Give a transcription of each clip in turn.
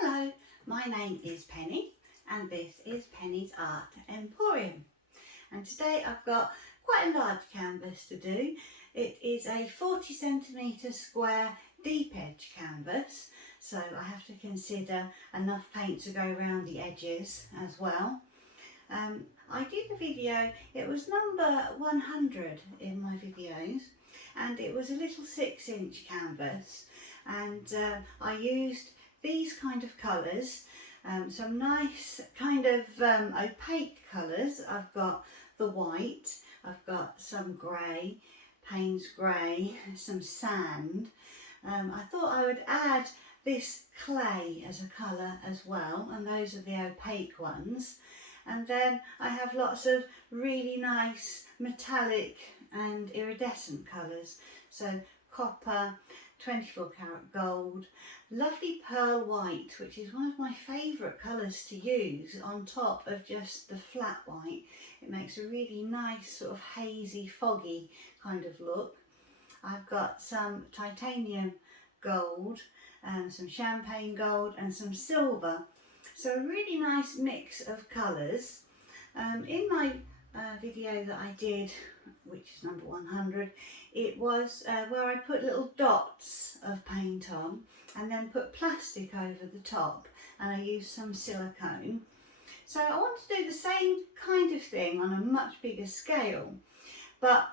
Hello, my name is Penny and this is Penny's Art Emporium, and today I've got quite a large canvas to do. It is a 40cm square deep edge canvas, so I have to consider enough paint to go around the edges as well. I did a video, it was number 100 in my videos, and it was a little 6-inch canvas, and I used these kind of colours, some nice kind of opaque colours. I've got the white, I've got some grey, Payne's grey, some sand. I thought I would add this clay as a colour as well, and those are the opaque ones. And then I have lots of really nice metallic and iridescent colours, so copper, 24 karat gold, lovely pearl white, which is one of my favourite colours to use on top of just the flat white. It makes a really nice sort of hazy, foggy kind of look. I've got some titanium gold, some champagne gold and some silver. So a really nice mix of colours. In my video that I did, which is number 100, it was where I put little dots of paint on and then put plastic over the top, and I used some silicone. So I want to do the same kind of thing on a much bigger scale, but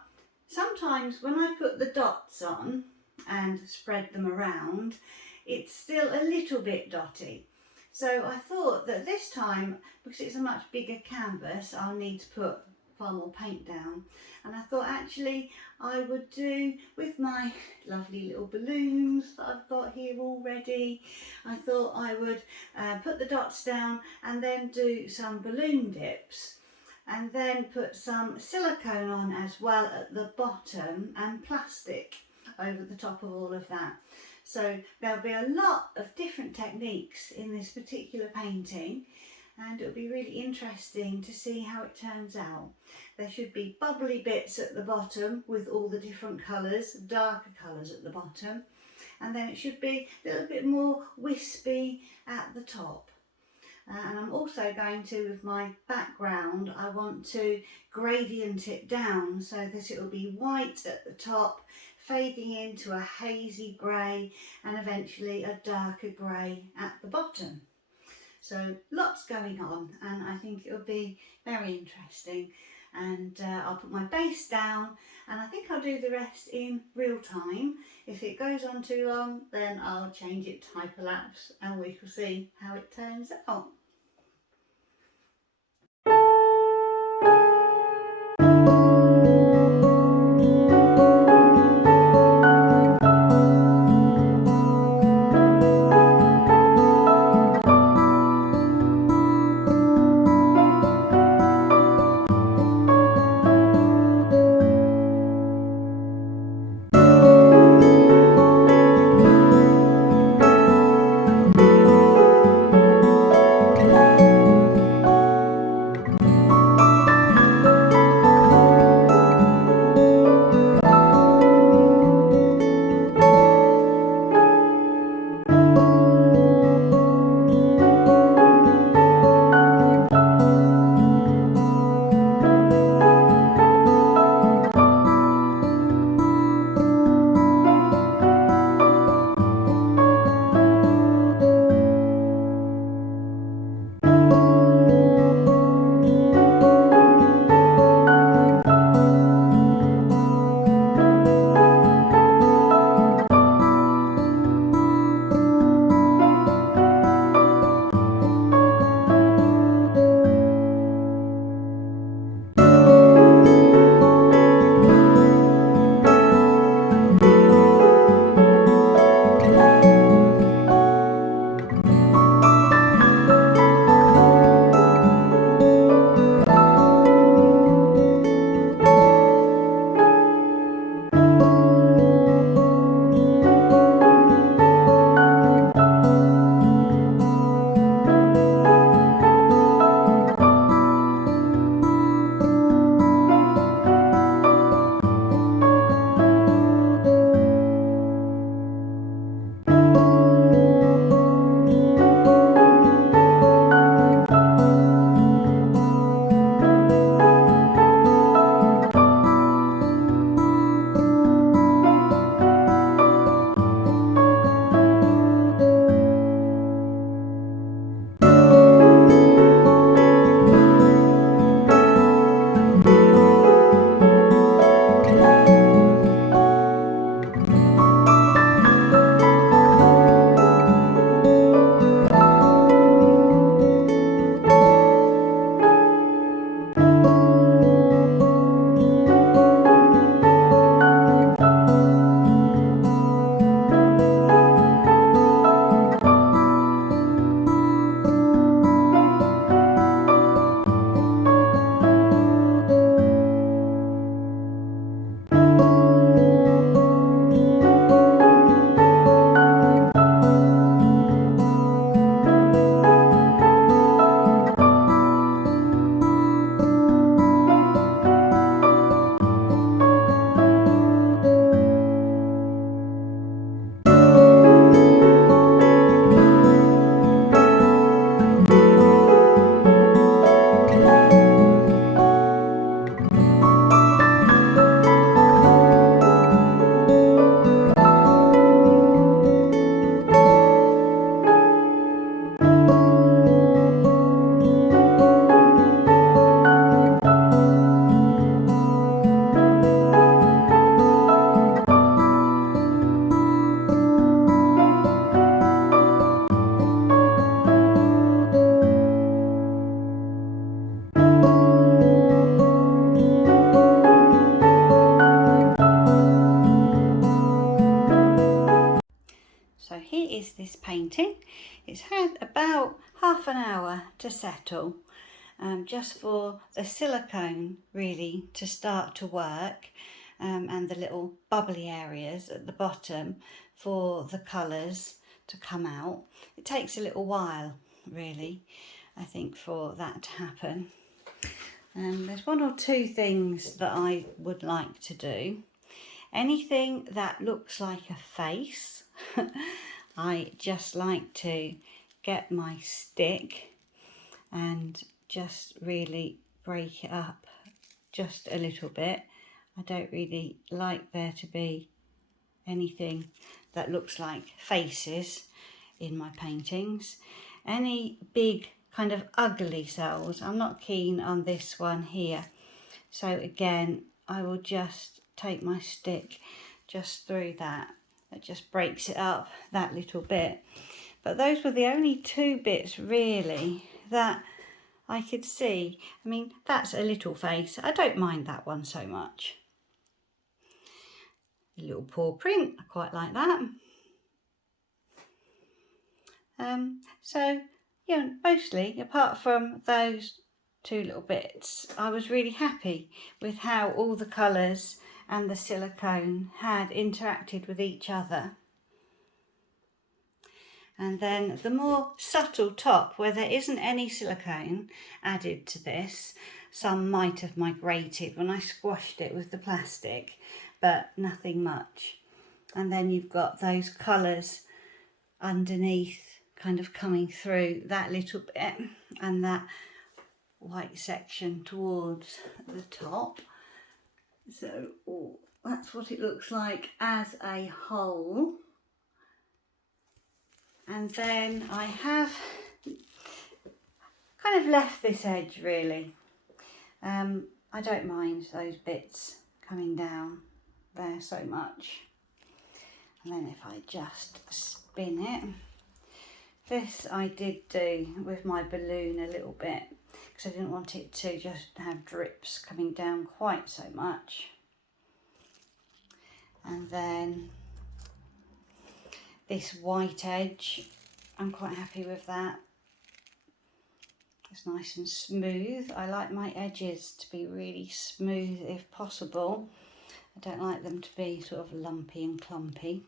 sometimes when I put the dots on and spread them around, it's still a little bit dotty. So I thought that this time, because it's a much bigger canvas, I'll need to put far more paint down. And I thought actually I would do with my lovely little balloons that I've got here already. I thought I would put the dots down and then do some balloon dips, and then put some silicone on as well at the bottom and plastic over the top of all of that. So there'll be a lot of different techniques in this particular painting, and it'll be really interesting to see how it turns out. There should be bubbly bits at the bottom with all the different colours, darker colours at the bottom, and then it should be a little bit more wispy at the top. And I'm also going to, with my background, I want to gradient it down so that it will be white at the top, fading into a hazy grey and eventually a darker grey at the bottom. So lots going on, and I think it'll be very interesting. And I'll put my base down, and I think I'll do the rest in real time. If it goes on too long, then I'll change it to hyperlapse and we shall see how it turns out. here is this painting. It's had about half an hour to settle, just for the silicone really to start to work, and the little bubbly areas at the bottom for the colours to come out. It takes a little while really, I think, for that to happen. There's one or two things that I would like to do. Anything that looks like a face, I just like to get my stick and just really break it up just a little bit. I don't really like there to be anything that looks like faces in my paintings. Any big kind of ugly cells, I'm not keen on this one here. So again, I will just take my stick just through that. It just breaks it up that little bit. But those were the only two bits really that I could see. I mean, that's a little face. I don't mind that one so much. A little paw print, I quite like that. So, yeah, mostly, apart from those two little bits, I was really happy with how all the colours and the silicone had interacted with each other. And then the more subtle top, where there isn't any silicone added to this, some might have migrated when I squashed it with the plastic, but nothing much. And then you've got those colours underneath kind of coming through that little bit, and that white section towards the top. So that's what it looks like as a whole. And then I have kind of left this edge really. I don't mind those bits coming down there so much. And then if I just spin it, this I did do with my balloon a little bit, because I didn't want it to just have drips coming down quite so much. And then this white edge, I'm quite happy with that. It's nice and smooth. I like my edges to be really smooth if possible. I don't like them to be sort of lumpy and clumpy.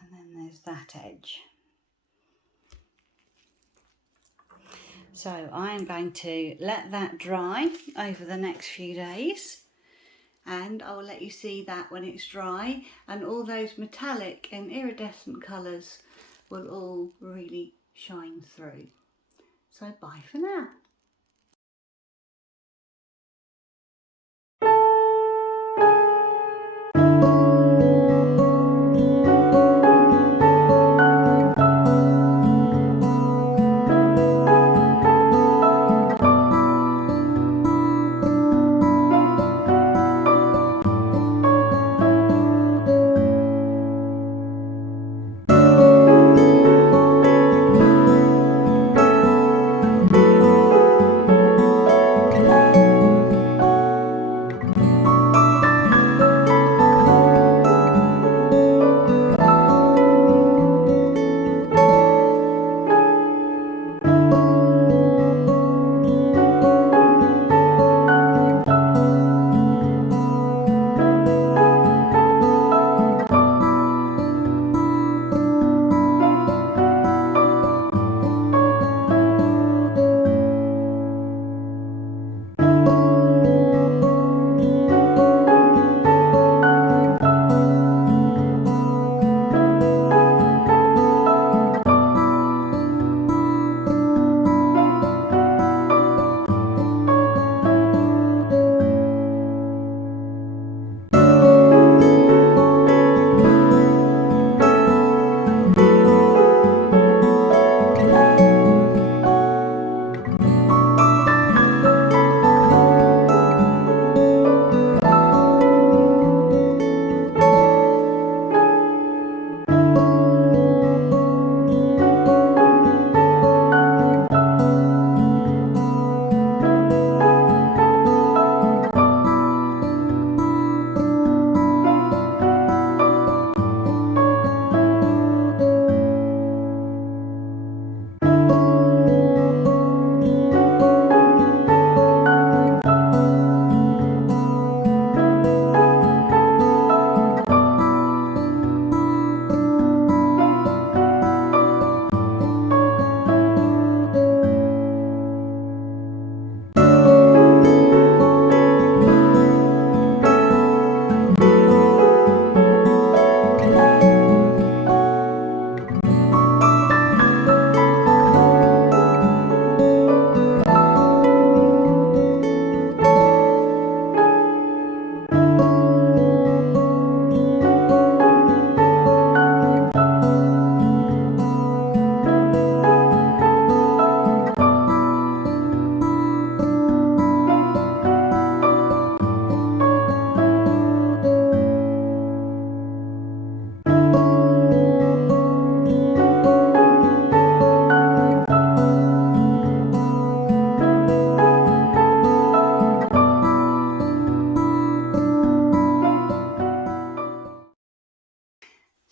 And then there's that edge. So I am going to let that dry over the next few days, and I will let you see that when it's dry, and all those metallic and iridescent colours will all really shine through. So bye for now.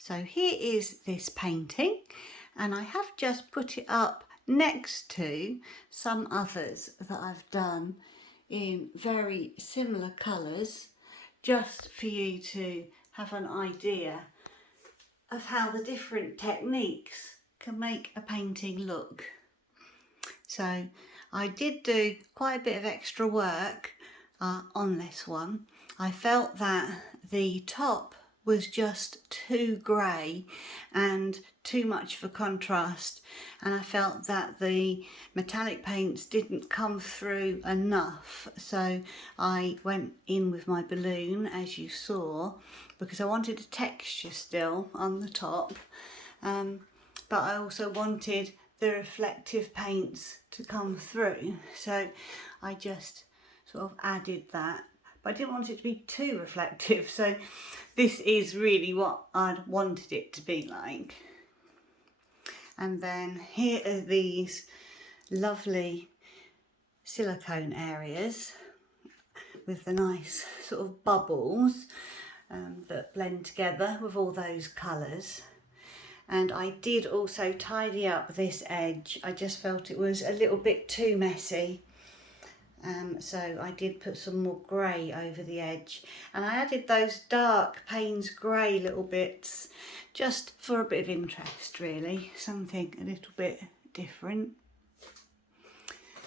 So here is this painting, and I have just put it up next to some others that I've done in very similar colours, just for you to have an idea of how the different techniques can make a painting look. So I did do quite a bit of extra work on this one. I felt that the top was just too grey and too much of a contrast, and I felt that the metallic paints didn't come through enough, so I went in with my balloon, as you saw, because I wanted a texture still on the top, but I also wanted the reflective paints to come through, so I just sort of added that. But I didn't want it to be too reflective, so this is really what I'd wanted it to be like. And then here are these lovely silicone areas with the nice sort of bubbles that blend together with all those colours. And I did also tidy up this edge. I just felt it was a little bit too messy. So I did put some more grey over the edge, and I added those dark Payne's grey little bits just for a bit of interest, really, something a little bit different.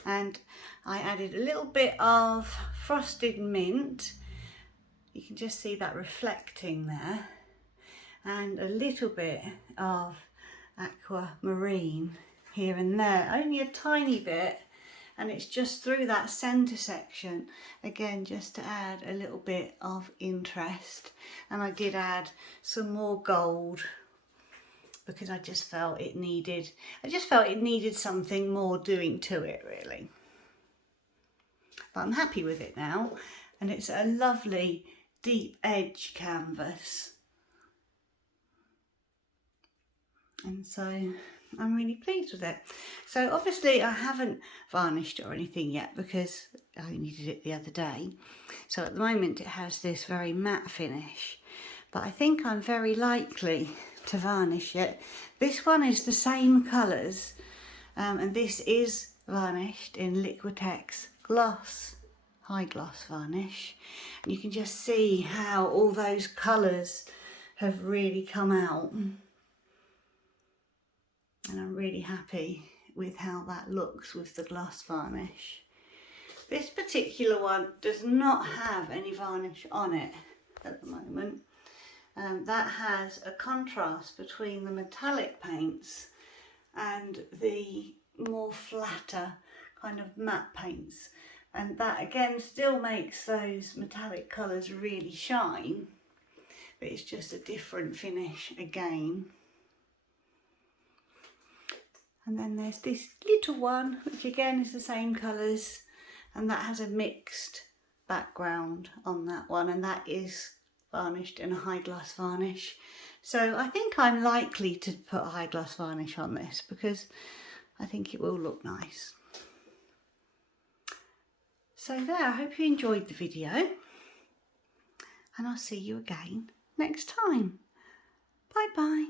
And I added a little bit of frosted mint, you can just see that reflecting there, and a little bit of aquamarine here and there, only a tiny bit. And it's just through that centre section, again, just to add a little bit of interest. And I did add some more gold because I just felt it needed something more doing to it, really. But I'm happy with it now, and it's a lovely deep edge canvas. And so I'm really pleased with it. So obviously I haven't varnished it or anything yet because I only did it the other day. So at the moment it has this very matte finish, but I think I'm very likely to varnish it. This one is the same colours, and this is varnished in Liquitex gloss, high gloss varnish. And you can just see how all those colours have really come out. And I'm really happy with how that looks with the gloss varnish. This particular one does not have any varnish on it at the moment. That has a contrast between the metallic paints and the more flatter kind of matte paints. And that again still makes those metallic colours really shine, but it's just a different finish again. And then there's this little one, which again is the same colours, and that has a mixed background on that one, and that is varnished in a high gloss varnish. So I think I'm likely to put a high gloss varnish on this because I think it will look nice. So there, I hope you enjoyed the video, and I'll see you again next time. Bye bye.